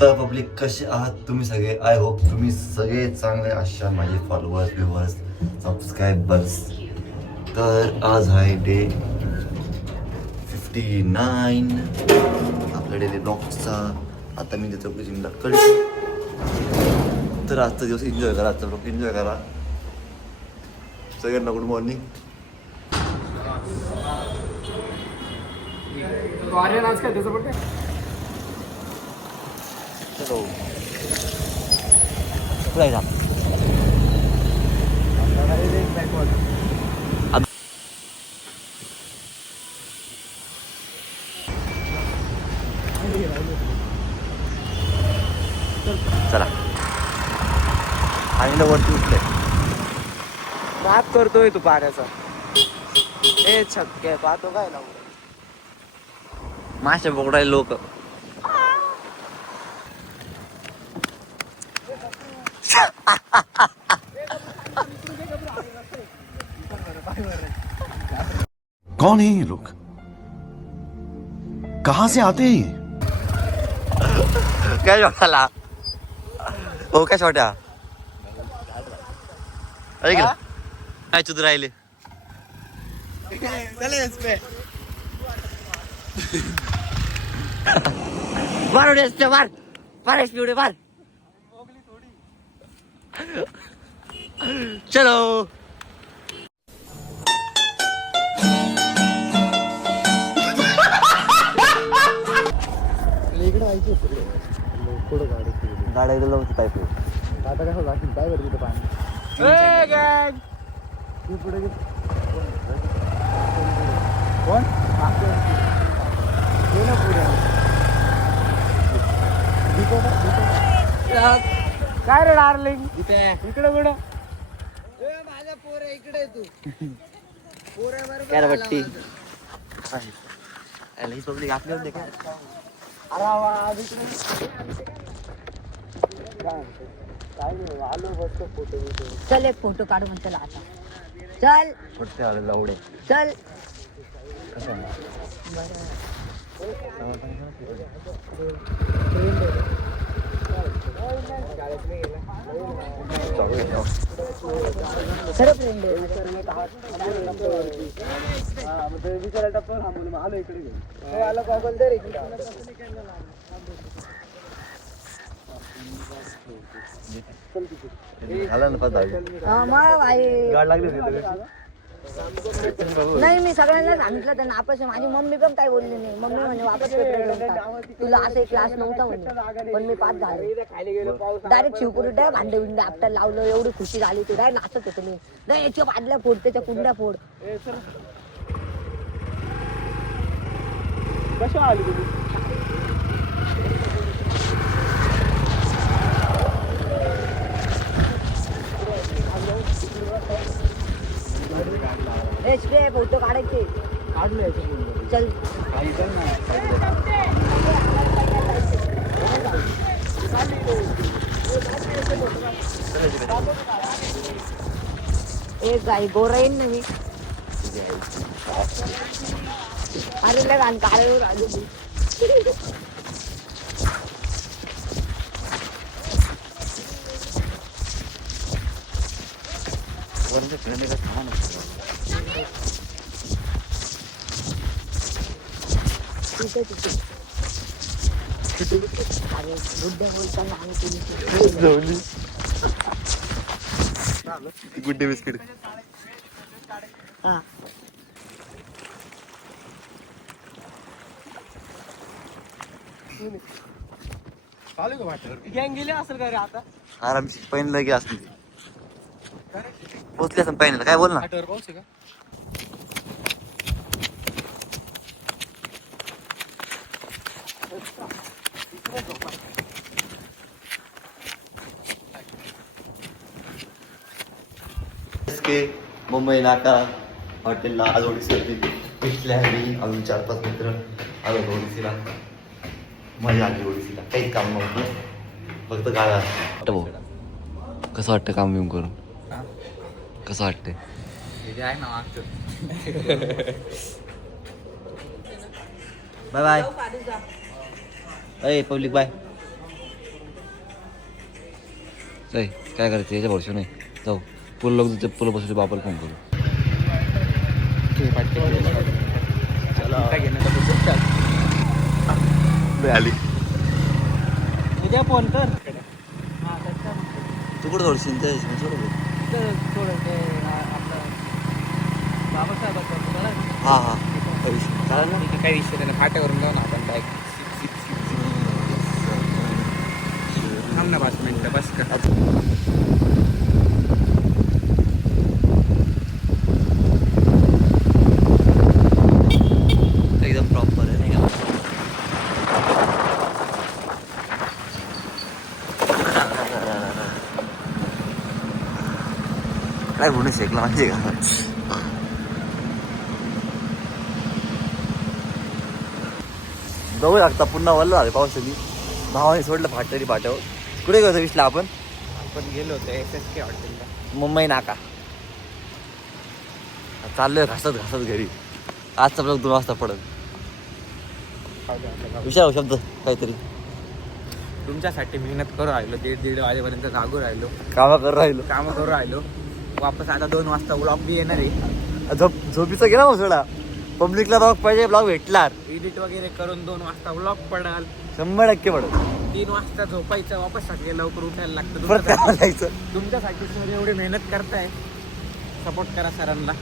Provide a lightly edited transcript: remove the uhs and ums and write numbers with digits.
तर पब्लिक कसे आहात तुम्ही सगळे. आय होप तुम्ही सगळे चांगले अशा माझे फॉलोअर्स व्ह्युअर्स सबस्क्रायबर्स. तर आज आहे डे 59 आपल्या डेली ब्लॉगचा. आता मी देतो जिमला कळी. तर आजचा दिवस एन्जॉय करा, आजचा ब्लॉग एन्जॉय करा सगळ्यांना. Good morning. आज काय त्याचा बड्डे. चलो पुढे जा. चला आणि वरती उठले. बात करतोय तू पाण्याचा. ए छक्के पाहतो काय ना मासे पकडायला लोक. कौन है ये लोग, कहां से आते हैं ये? काय शॉटाला हो काय शॉट्या ऐक ना काय चुत राहिले. मार उड्या मार मार एसपी उडे मार. चलो इकडे व्हायची पुढं गाडी गाड्या लावून पाईप. आता कसं लागतील काय करते तिथं पाणी. तू पुढे घे. कोण ना पुढे काय रे डार्लिंग इकडे कुठं. माझ्या पोर इकडे तू काय बट्टी पब्लिक आपले होते काय. अरे आवाज इकडे काय नाही आलो बसतो फोटो बिटो. चल एक फोटो काढू म्हणते आता. चल छोटे आले लावडे. चल खरं फ्रेंड विचारायला टप्पा थांबून मग आलो इकडे घेऊन आलो काय बोलते रे. आला ना पता मग आई गाड लागली नाही मी सगळ्यांना सांगितलं त्यांना आपस. माझी मम्मी पण काय बोलली नाही. मम्मी म्हणे वापस पेपर टाक. तुला असं क्लास नव्हता म्हणे पण मी पास झालो. डायरेक्ट शिवपुरी डाय भांडे बिंडे आपल्याला लावलं. एवढी खुशी झाली. तू डाय नाचत होते मी नाही याच्या बादल्या फोड त्याच्या कुंड्या फोड. कशा आली तुम्ही. फोटो काढायचे. काढले चल एक गाई गोरा येईन ना मी. अरे लहान काळेवर आलो मी. अरे बुद्ध्या बोलताना आम्ही गुड डे बिस्किट. हा चालू का वाटत गँग गेले असेल का रे आता. आरामशी पहिन लगे असते पोचले असं पहिन काय बोल ना. आठवर पाऊस आहे का. मुंबई नाका हॉटेलला आज ओडिसी होती. इथल्या आम्ही 4-5 मित्र आलो ओडिसीला. मजा आली ओडिसीला. काहीच काम नव्हतं फक्त गाड्या. कसं वाटतं काम बिम करून. कसं वाटतंय. Bye bye. अय पब्लिक बाय. काय काय करायचं याच्या भरवशा नाही जाऊ पुल लोक पुल बसवले बापाला फोन करू आली उद्या फोन कर तू कुठं थोडं चिंता थोडं ते आपलं बाबासाहेबांचं हां हां चालेल ना काही विषय नाही फाट्यावरून जाऊ ना आपण काय थांब ना 5 मिनिटं बस का एकदम प्रॉपर आहे नाही का काय गुन्हे शेकला माहिती का जाऊ लागता पुन्हा वल्ल झाले पावसाने भावाने सोडलं फाटरी फाट्यावर कुठे गेलो विसला आपण गेलो होतो SSK हॉटेलला मुंबई नाका चाललोय घासत घासत घरी आजचा ब्लॉग 2 वाजता पडत विचार शब्द काहीतरी तुमच्यासाठी मेहनत करू राहिलो 1:30 वाजेपर्यंत जागू राहिलो कामं करू राहिलो कामं करू राहिलो वापस आता 2 वाजता ब्लॉग बी येणार आहे झोपीचा गेला मग सोडा पब्लिकला ब्लॉग पाहिजे ब्लॉग भेटणार एडिट वगैरे करून 2 वाजता ब्लॉग पडाल 100% पडत 3 वाजता झोपायचं वापस सकाळी लवकर उठायला लागतं परत काय जायचं तुमच्यासाठी सर एवढी मेहनत करताय सपोर्ट करा सरांना